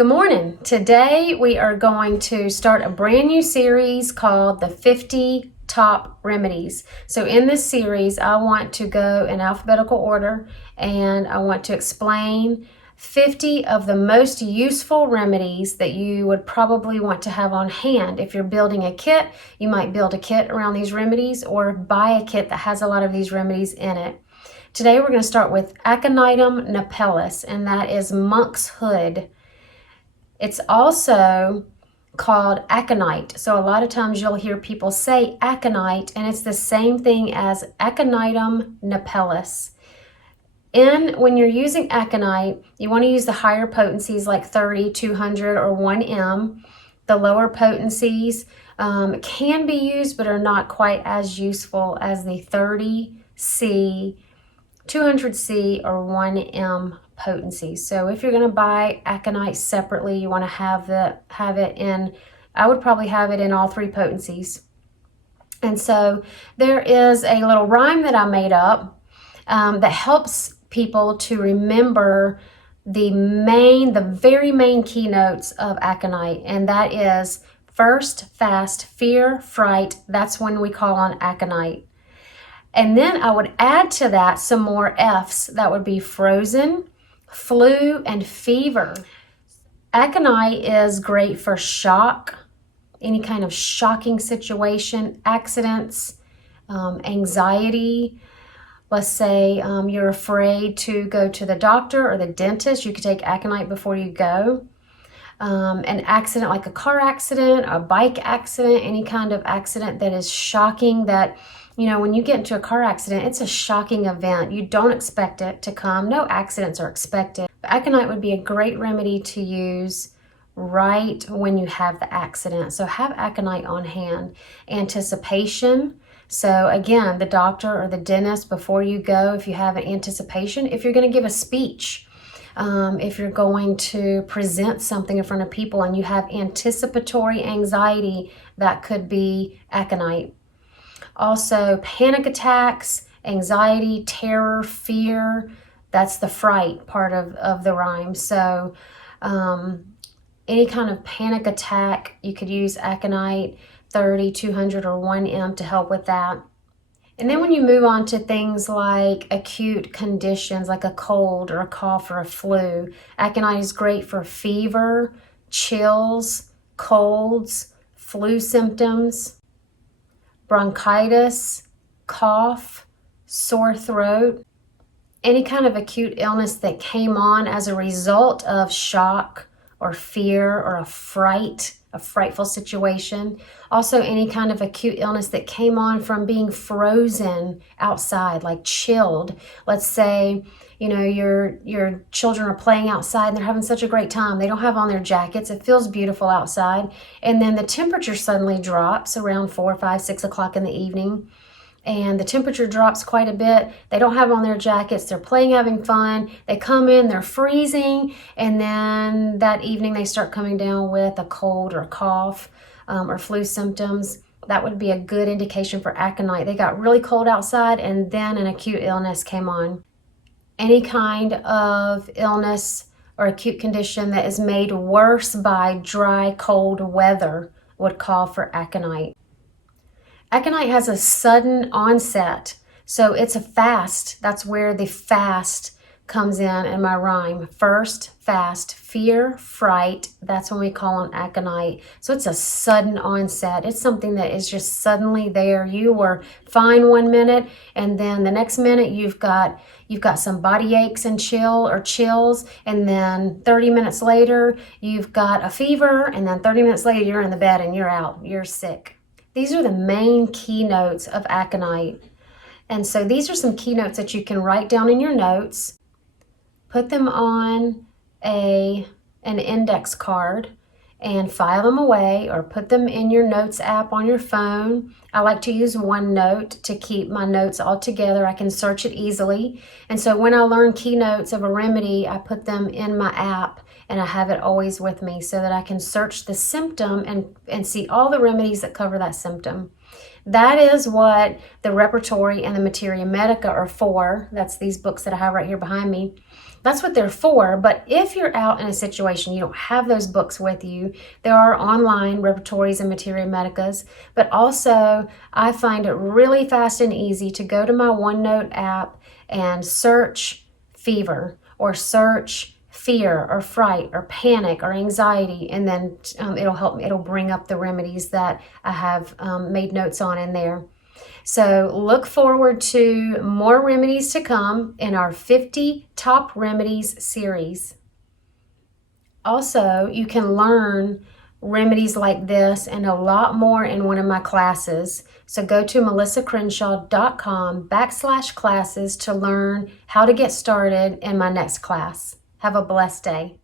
Good morning. Today we are going to start a brand new series called the 50 Top Remedies. So in this series, I want to go in alphabetical order and I want to explain 50 of the most useful remedies that you would probably want to have on hand. If you're building a kit, you might build a kit around these remedies or buy a kit that has a lot of these remedies in it. Today we're going to start with Aconitum Napellus, and that is monk's hood. It's also called aconite. So a lot of times you'll hear people say aconite, and it's the same thing as Aconitum Napellus. When you're using aconite, you want to use the higher potencies like 30, 200, or 1M. The lower potencies can be used but are not quite as useful as the 30C, 200C, or 1M potency. So if you're going to buy aconite separately, you want to have it in, I would probably have it in all three potencies. And so there is a little rhyme that I made up that helps people to remember the very main keynotes of aconite, and that is first, fast, fear, fright. That's when we call on aconite. And then I would add to that some more F's. That would be frozen, flu, and fever. Aconite is great for shock, any kind of shocking situation, accidents, anxiety. Let's say you're afraid to go to the doctor or the dentist. You could take aconite before you go. An accident like a car accident, a bike accident, any kind of accident that is shocking, that when you get into a car accident, it's a shocking event. You don't expect it to come. No accidents are expected. But aconite would be a great remedy to use right when you have the accident. So have aconite on hand. Anticipation. So again, the doctor or the dentist before you go, if you have an anticipation, if you're going to give a speech, if you're going to present something in front of people and you have anticipatory anxiety, that could be aconite. Also, panic attacks, anxiety, terror, fear, that's the fright part of the rhyme. So any kind of panic attack, you could use aconite, 30, 200, or 1M to help with that. And then when you move on to things like acute conditions, like a cold or a cough or a flu, aconite is great for fever, chills, colds, flu symptoms, bronchitis, cough, sore throat, any kind of acute illness that came on as a result of shock or fear or a frightful situation. Also, any kind of acute illness that came on from being frozen outside, like chilled. Let's say, your children are playing outside and they're having such a great time. They don't have on their jackets. It feels beautiful outside. And then the temperature suddenly drops around 4, 5, 6 o'clock in the evening. And the temperature drops quite a bit. They don't have on their jackets. They're playing, having fun. They come in, they're freezing. And then that evening they start coming down with a cold or a cough or flu symptoms. That would be a good indication for aconite. They got really cold outside and then an acute illness came on. Any kind of illness or acute condition that is made worse by dry, cold weather would call for aconite. Aconite has a sudden onset, so it's a fast. That's where the fast comes in my rhyme. First, fast, fear, fright, that's when we call on aconite. So it's a sudden onset. It's something that is just suddenly there. You were fine 1 minute, and then the next minute you've got some body aches and chills, and then 30 minutes later you've got a fever, and then 30 minutes later you're in the bed and you're out, you're sick. These are the main keynotes of aconite. And so these are some keynotes that you can write down in your notes, put them on an index card, and file them away or put them in your notes app on your phone. I like to use OneNote to keep my notes all together. I can search it easily. And so when I learn keynotes of a remedy, I put them in my app and I have it always with me so that I can search the symptom and see all the remedies that cover that symptom. That is what the repertory and the materia medica are for. That's these books that I have right here behind me. That's what they're for. But if you're out in a situation, you don't have those books with you, there are online repertories and materia medicas. But also, I find it really fast and easy to go to my OneNote app and search fever or search fear or fright or panic or anxiety, and then it'll help me. It'll bring up the remedies that I have made notes on in there. So look forward to more remedies to come in our 50 Top Remedies series. Also, you can learn remedies like this and a lot more in one of my classes. So go to melissacrenshaw.com/classes to learn how to get started in my next class. Have a blessed day.